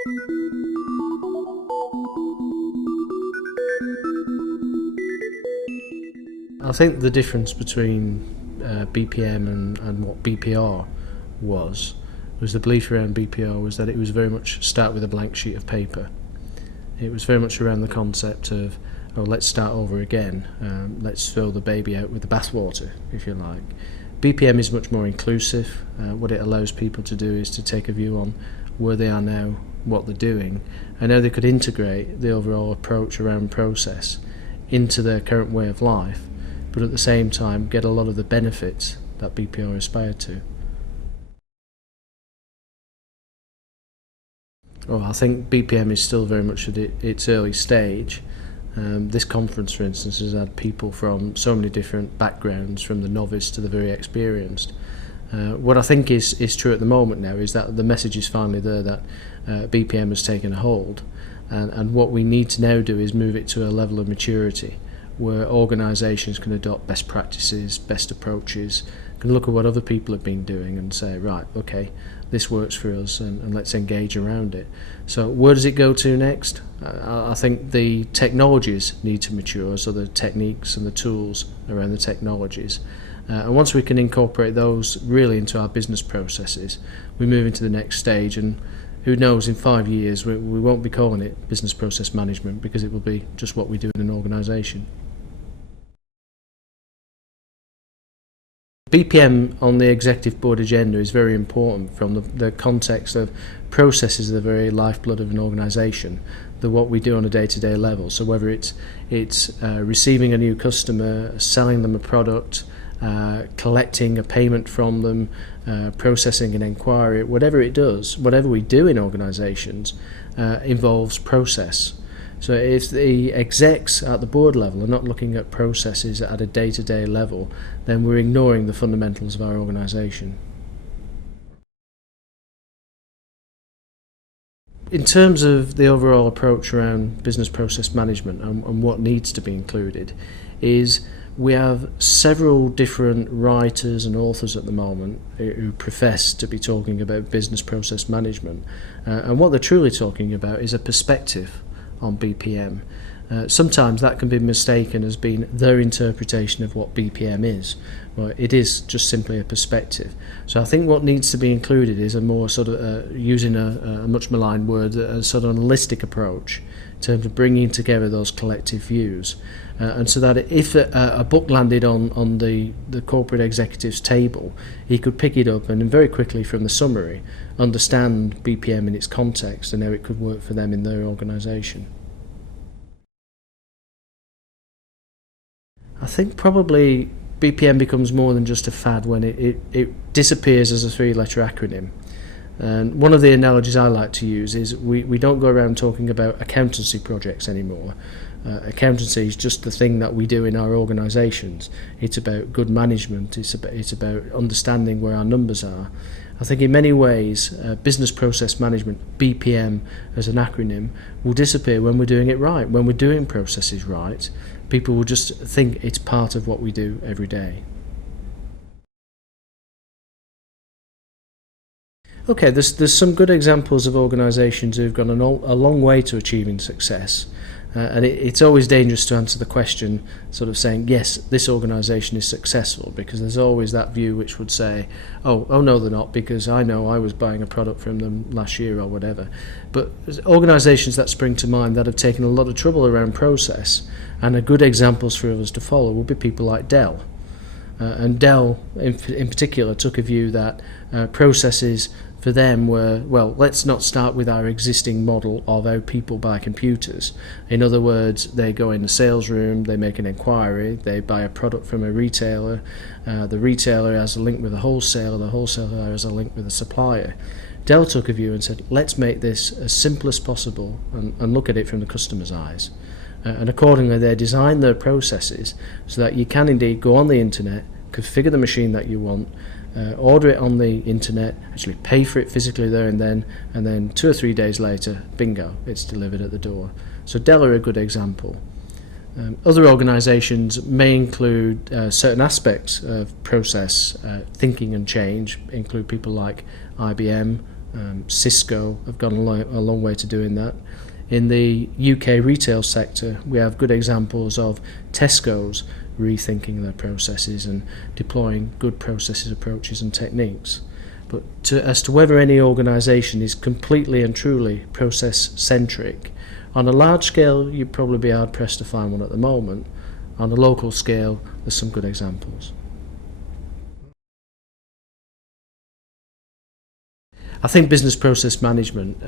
I think the difference between BPM and what BPR was the belief around BPR was that it was very much start with a blank sheet of paper. It was very much around the concept of, oh, let's start over again, let's throw the baby out with the bathwater, if you like. BPM is much more inclusive. What it allows people to do is to take a view on where they are now, what they're doing, and how they could integrate the overall approach around process into their current way of life, but at the same time get a lot of the benefits that BPR aspired to. Well, I think BPM is still very much at its early stage. This conference, for instance, has had people from so many different backgrounds, from the novice to the very experienced. What I think is true at the moment now is that the message is finally there that BPM has taken a hold, and what we need to now do is move it to a level of maturity where organisations can adopt best practices, best approaches, can look at what other people have been doing and say, right, okay, this works for us, and let's engage around it. So where does it go to next? I think the technologies need to mature, so the techniques and the tools around the technologies. And once we can incorporate those really into our business processes, we move into the next stage, and who knows, in 5 years we won't be calling it business process management, because it will be just what we do in an organisation. BPM on the executive board agenda is very important from the context of processes are the very lifeblood of an organisation, what we do on a day-to-day level. So whether it's receiving a new customer, selling them a product, collecting a payment from them, processing an inquiry, whatever it does, whatever we do in organisations involves process. So if the execs at the board level are not looking at processes at a day-to-day level, then we're ignoring the fundamentals of our organisation. In terms of the overall approach around business process management and what needs to be included, is we have several different writers and authors at the moment who profess to be talking about business process management, and what they're truly talking about is a perspective on BPM. Sometimes that can be mistaken as being their interpretation of what BPM is. Well, it is just simply a perspective. So I think what needs to be included is a more sort of, using a much maligned word, a sort of holistic approach in terms of bringing together those collective views. And so that if a book landed on the corporate executive's table, he could pick it up and very quickly from the summary understand BPM in its context and how it could work for them in their organisation. I think probably BPM becomes more than just a fad when it disappears as a three-letter acronym. And one of the analogies I like to use is we don't go around talking about accountancy projects anymore. Accountancy is just the thing that we do in our organisations. It's about good management, it's about understanding where our numbers are. I think in many ways business process management, BPM as an acronym, will disappear when we're doing it right. When we're doing processes right, people will just think it's part of what we do every day. Okay, there's some good examples of organisations who've gone a long way to achieving success. And it's always dangerous to answer the question sort of saying, yes, this organisation is successful, because there's always that view which would say, oh no, they're not, because I know I was buying a product from them last year or whatever. But organisations that spring to mind that have taken a lot of trouble around process and are good examples for others to follow would be people like Dell. And Dell in particular took a view that processes for them were, well, let's not start with our existing model of how people buy computers. In other words, they go in the sales room, they make an inquiry, they buy a product from a retailer, the retailer has a link with the wholesaler has a link with the supplier. Dell took a view and said, let's make this as simple as possible and look at it from the customer's eyes. And accordingly they designed their processes so that you can indeed go on the internet, configure the machine that you want, order it on the internet, actually pay for it physically there and then 2 or 3 days later, bingo, it's delivered at the door. So Dell are a good example. Other organisations may include certain aspects of process thinking and change, include people like IBM, Cisco have gone a long way to doing that. In the UK retail sector, we have good examples of Tesco's rethinking their processes and deploying good processes, approaches and techniques. But as to whether any organisation is completely and truly process-centric, on a large scale you'd probably be hard-pressed to find one at the moment. On a local scale, there's some good examples. I think business process management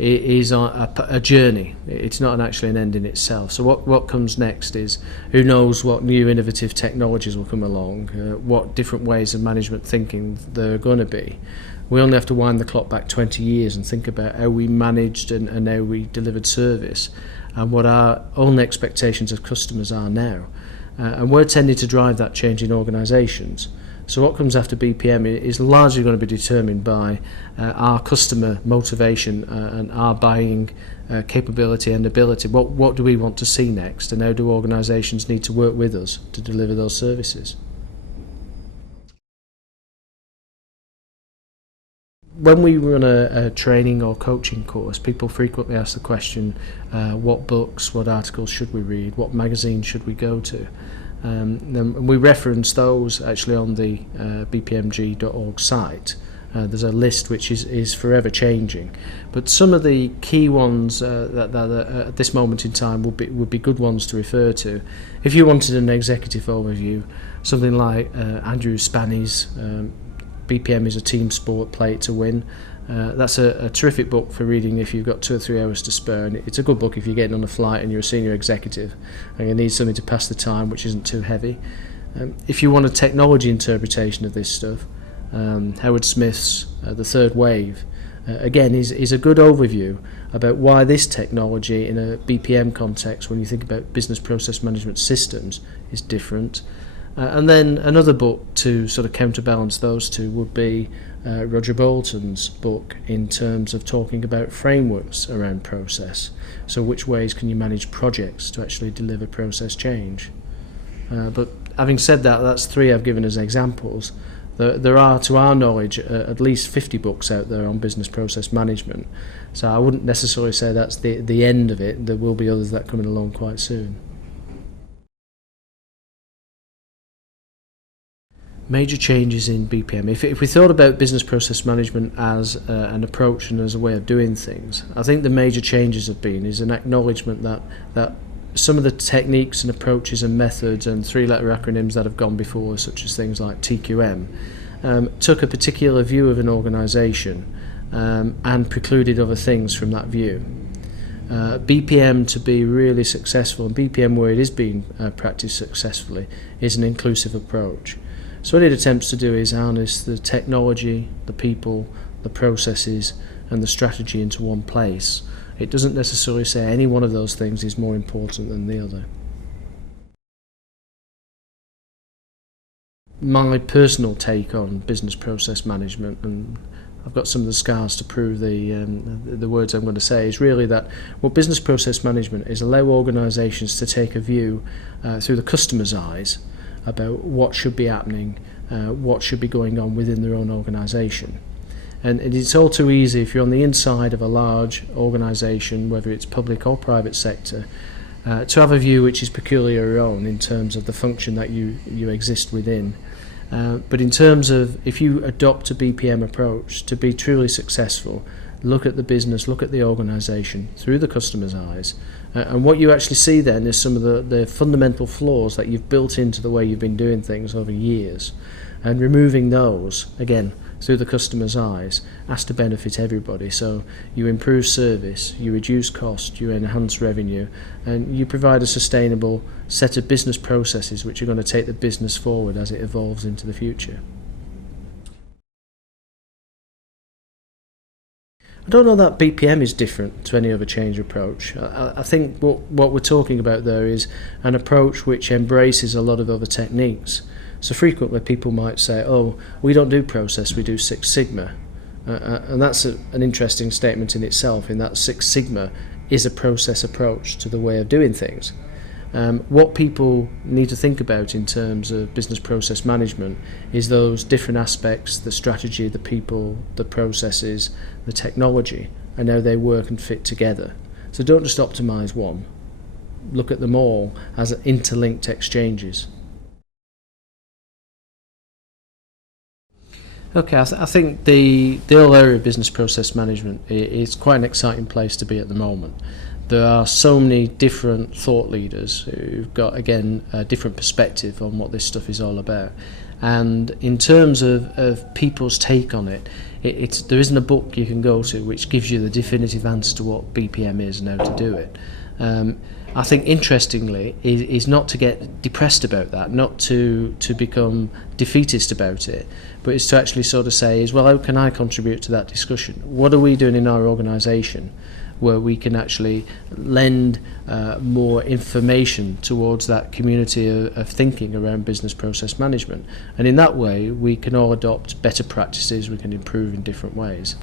is a journey. It's not actually an end in itself. So what comes next is, who knows what new innovative technologies will come along, what different ways of management thinking there are going to be. We only have to wind the clock back 20 years and think about how we managed and how we delivered service and what our own expectations of customers are now. And we're tending to drive that change in organisations. So what comes after BPM is largely going to be determined by our customer motivation and our buying capability and ability. What do we want to see next, and how do organisations need to work with us to deliver those services? When we run a training or coaching course, people frequently ask the question, what books, what articles should we read, what magazines should we go to? And we reference those actually on the bpmg.org site. There's a list which is forever changing, but some of the key ones that at this moment in time would be good ones to refer to. If you wanted an executive overview, something like Andrew Spanney's BPM is a team sport, play it to win. That's a terrific book for reading if you've got 2 or 3 hours to spare, and it's a good book if you're getting on a flight and you're a senior executive and you need something to pass the time which isn't too heavy. If you want a technology interpretation of this stuff, Howard Smith's The Third Wave again is a good overview about why this technology in a BPM context, when you think about business process management systems, is different. And then another book to sort of counterbalance those two would be Roger Bolton's book in terms of talking about frameworks around process. So which ways can you manage projects to actually deliver process change? But having said that, that's 3 I've given as examples. There are, to our knowledge, at least 50 books out there on business process management. So I wouldn't necessarily say that's the end of it. There will be others that are coming along quite soon. Major changes in BPM. If we thought about business process management as an approach and as a way of doing things, I think the major changes have been is an acknowledgement that some of the techniques and approaches and methods and 3-letter acronyms that have gone before, such as things like TQM, took a particular view of an organisation and precluded other things from that view. BPM, to be really successful, and BPM where it is being practiced successfully, is an inclusive approach. So what it attempts to do is harness the technology, the people, the processes and the strategy into one place. It doesn't necessarily say any one of those things is more important than the other. My personal take on business process management, and I've got some of the scars to prove the words I'm going to say, is really that what business process management is allow organisations to take a view through the customer's eyes about what should be happening, what should be going on within their own organisation. And it's all too easy if you're on the inside of a large organisation, whether it's public or private sector, to have a view which is peculiar your own in terms of the function that you exist within. But in terms of, if you adopt a BPM approach to be truly successful, look at the business, look at the organisation through the customer's eyes, and what you actually see then is some of the fundamental flaws that you've built into the way you've been doing things over years, and removing those, again, through the customer's eyes, has to benefit everybody. So you improve service, you reduce cost, you enhance revenue, and you provide a sustainable set of business processes which are going to take the business forward as it evolves into the future. I don't know that BPM is different to any other change approach. I think what we're talking about there is an approach which embraces a lot of other techniques. So frequently people might say, oh, we don't do process, we do Six Sigma. And that's an interesting statement in itself, in that Six Sigma is a process approach to the way of doing things. What people need to think about in terms of business process management is those different aspects, the strategy, the people, the processes, the technology, and how they work and fit together. So don't just optimize one. Look at them all as interlinked exchanges. Okay, I think the whole area of business process management is quite an exciting place to be at the moment. There are so many different thought leaders who've got, again, a different perspective on what this stuff is all about. And in terms of people's take on it, there isn't a book you can go to which gives you the definitive answer to what BPM is and how to do it. I think interestingly is not to get depressed about that, not to become defeatist about it, but it's to actually sort of say is, well, how can I contribute to that discussion? What are we doing in our organisation where we can actually lend more information towards that community of thinking around business process management? And in that way we can all adopt better practices, we can improve in different ways.